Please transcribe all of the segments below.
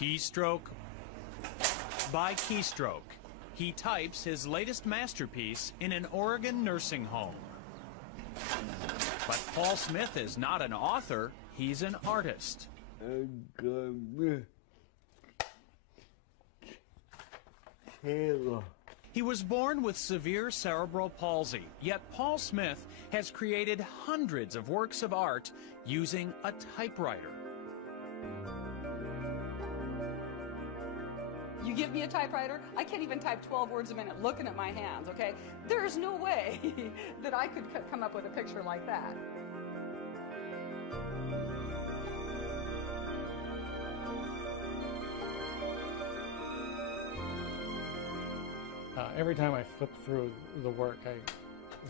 Keystroke by keystroke, he types his latest masterpiece in an Oregon nursing home. But Paul Smit is not an author, he's an artist. He was born with severe cerebral palsy, yet Paul Smit has created hundreds of works of art using a typewriter. You give me a typewriter, I can't even type 12 words a minute looking at my hands, okay? There's no way that I could come up with a picture like that. Every time I flip through the work, I'm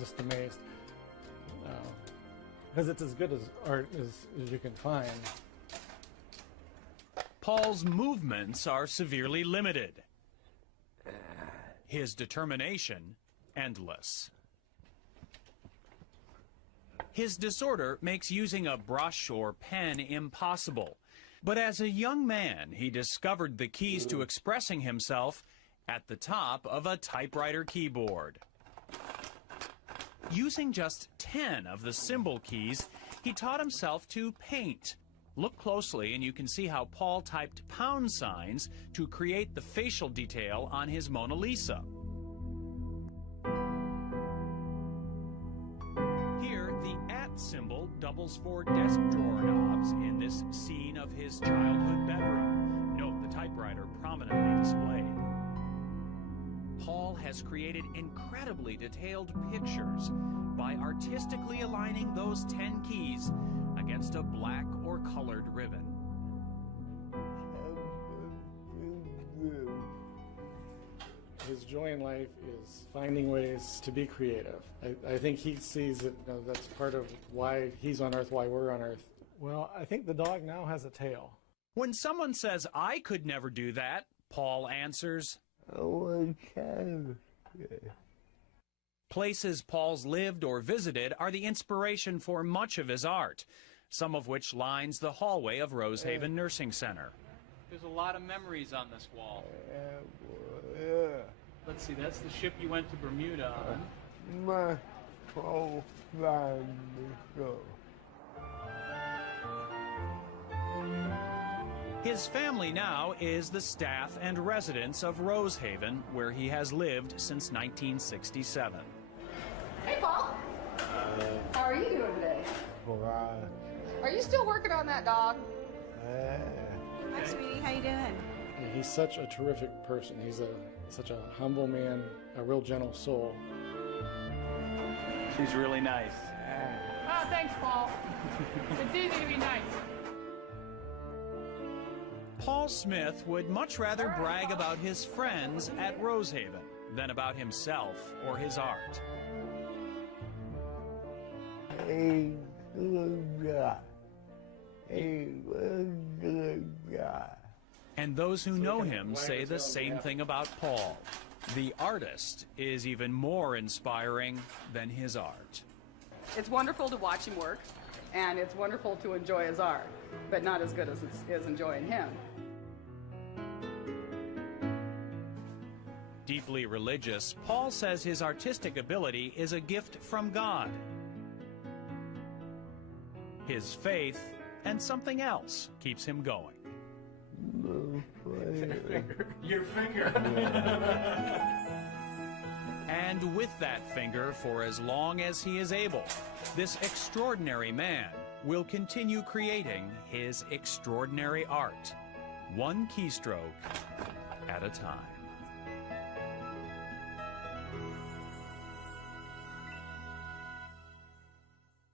just amazed. Because it's as good as art as you can find. Paul's movements are severely limited. His determination, endless. His disorder makes using a brush or pen impossible. But as a young man, he discovered the keys to expressing himself at the top of a typewriter keyboard. Using just 10 of the symbol keys, he taught himself to paint. Look closely and you can see how Paul typed pound signs to create the facial detail on his Mona Lisa. Here, the @ symbol doubles for desk drawer knobs in this scene of his childhood bedroom. Note the typewriter prominently displayed. Paul has created incredibly detailed pictures by artistically aligning those 10 keys against a black or colored ribbon. His joy in life is finding ways to be creative. I think he sees it, that's part of why he's on Earth, why we're on Earth. Well, I think the dog now has a tail. When someone says, "I could never do that," Paul answers, Places Paul's lived or visited are the inspiration for much of his art, some of which lines the hallway of Rosehaven Nursing Center. There's a lot of memories on this wall. Let's see, that's the ship you went to Bermuda on. His family now is the staff and residents of Rosehaven, where he has lived since 1967. Hey, Paul. How are you doing today? Are you still working on that dog? Hi, sweetie. How you doing? He's such a terrific person. He's such a humble man, a real gentle soul. She's really nice. Oh, thanks, Paul. It's easy to be nice. Paul Smit would much rather brag about his friends at Rosehaven than about himself or his art. And those who know him say the same thing about Paul. The artist is even more inspiring than his art. It's wonderful to watch him work, and it's wonderful to enjoy his art, but not as good as it's enjoying him. Deeply religious, Paul says his artistic ability is a gift from God. His faith and something else keeps him going. Your finger. And with that finger, for as long as he is able, this extraordinary man will continue creating his extraordinary art, one keystroke at a time.